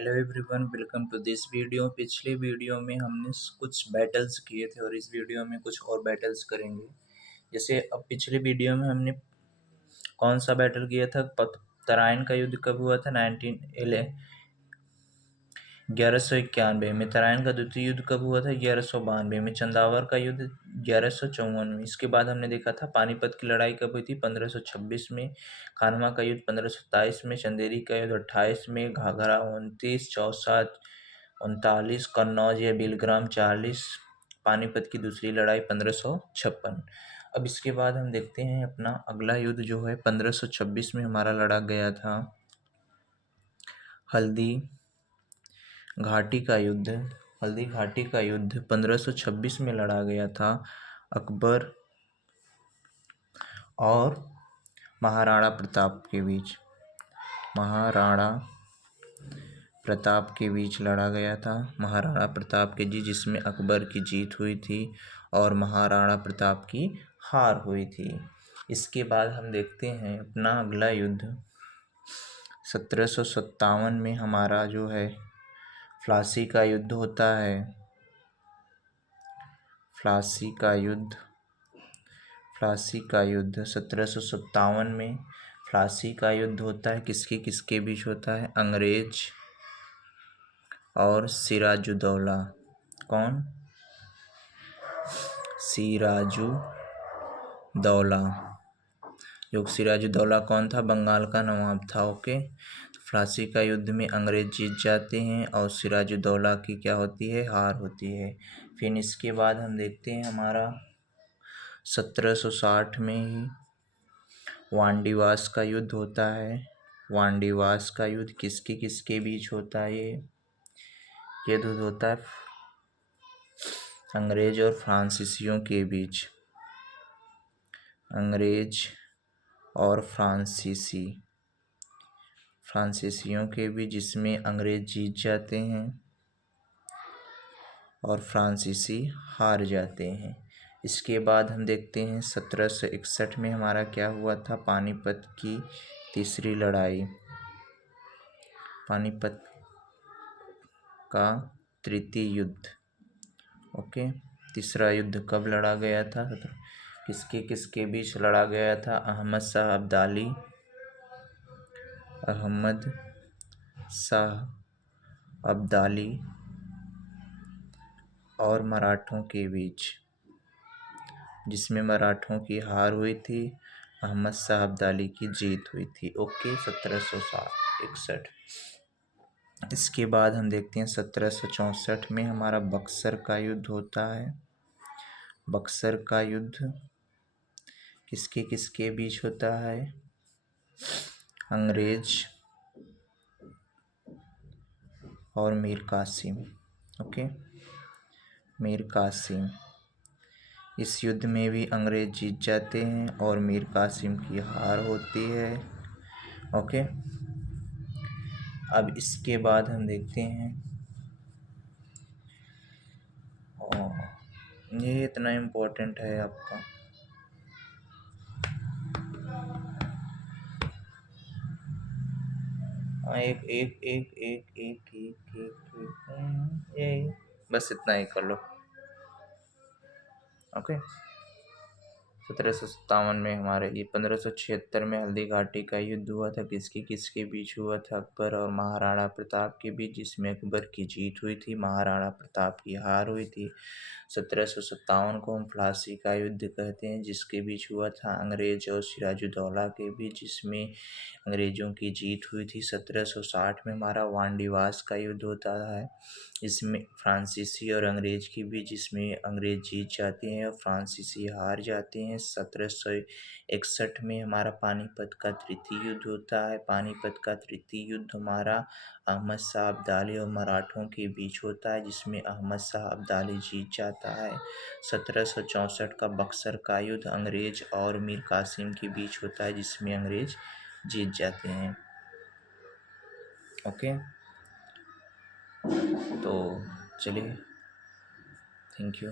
Hello everyone, welcome to this video. पिछले video में हमने कुछ बैटल्स किए थे और इस वीडियो में कुछ और बैटल्स करेंगे। जैसे अब पिछले वीडियो में हमने कौन सा बैटल किया था, तराइन का युद्ध कब हुआ था? 1191 में। तराइन का द्वितीय युद्ध कब हुआ था? 1192 में। चंदावर का युद्ध 1154 में। इसके बाद हमने देखा था पानीपत की लड़ाई कब हुई थी? 1526 में। खानवा का युद्ध 1527 में। चंदेरी का युद्ध 28 में। घाघरा 29, चौसा 39, कन्नौज या बिलग्राम 40। पानीपत की दूसरी लड़ाई 1556। अब इसके बाद हम देखते हैं अपना अगला युद्ध जो है 1526 में हमारा लड़ा गया था हल्दी घाटी का युद्ध। हल्दी घाटी का युद्ध 1526 में लड़ा गया था अकबर और महाराणा प्रताप के बीच। महाराणा प्रताप के बीच लड़ा गया था। महाराणा प्रताप के जी जिसमें अकबर की जीत हुई थी और महाराणा प्रताप की हार हुई थी। इसके बाद हम देखते हैं अपना अगला युद्ध 1757 में हमारा जो है प्लासी का युद्ध होता है। प्लासी का युद्ध 1757 में प्लासी का युद्ध होता है। किसके बीच होता है? अंग्रेज और सिराजुद्दौला। कौन? सिराजुद्दौला। जो सिराजुद्दौला कौन था? बंगाल का नवाब था। ओके, तो प्लासी का युद्ध में अंग्रेज जीत जाते हैं और सिराजुद्दौला की क्या होती है? हार होती है। फिर इसके बाद हम देखते हैं हमारा 1760 में ही वांडीवास का युद्ध होता है। वांडीवास का युद्ध किसके बीच होता है? ये युद्ध होता है अंग्रेज और फ्रांसीसियों के बीच। अंग्रेज और फ्रांसीसियों के बीच, जिसमें अंग्रेज जीत जाते हैं और फ्रांसीसी हार जाते हैं। इसके बाद हम देखते हैं 1761 में हमारा क्या हुआ था? पानीपत की तीसरी लड़ाई। पानीपत का तृतीय युद्ध। ओके, तीसरा युद्ध कब लड़ा गया था? किसके बीच लड़ा गया था? अहमद शाह अब्दाली और मराठों के बीच, जिसमें मराठों की हार हुई थी, अहमद शाह अब्दाली की जीत हुई थी। ओके, 1761। इसके बाद हम देखते हैं 1764 में हमारा बक्सर का युद्ध होता है। बक्सर का युद्ध किसके बीच होता है? अंग्रेज और मीर कासिम। ओके, मीर कासिम। इस युद्ध में भी अंग्रेज जीत जाते हैं और मीर कासिम की हार होती है। ओके, अब इसके बाद हम देखते हैं ये इतना इम्पोर्टेंट है आपका। एक बस इतना ही कर लो। ओके, 1757 में हमारे ये 1576 में हल्दी घाटी का युद्ध हुआ था। किसके बीच हुआ था? अकबर और महाराणा प्रताप के बीच, जिसमें अकबर की जीत हुई थी, महाराणा प्रताप की हार हुई थी। 1757 को हम प्लासी का युद्ध कहते हैं, जिसके बीच हुआ था अंग्रेज और सिराजुद्दौला के बीच, जिसमें अंग्रेजों की जीत हुई थी। 1760 में हमारा वांडीवास का युद्ध होता है, इसमें फ्रांसीसी और अंग्रेज के बीच, जिसमें अंग्रेज जीत जाते हैं और फ्रांसीसी हार जाते हैं। 1761 में हमारा पानीपत का तृतीय युद्ध होता है। पानीपत का तृतीय युद्ध हमारा अहमद शाह अब्दाली और मराठों के बीच होता है, जिसमें अहमद शाह अब्दाली जीत जाता है। 1764 का बक्सर का युद्ध अंग्रेज और मीर कासिम के बीच होता है, जिसमें अंग्रेज जीत जाते हैं। ओके, तो चलिए, थैंक यू।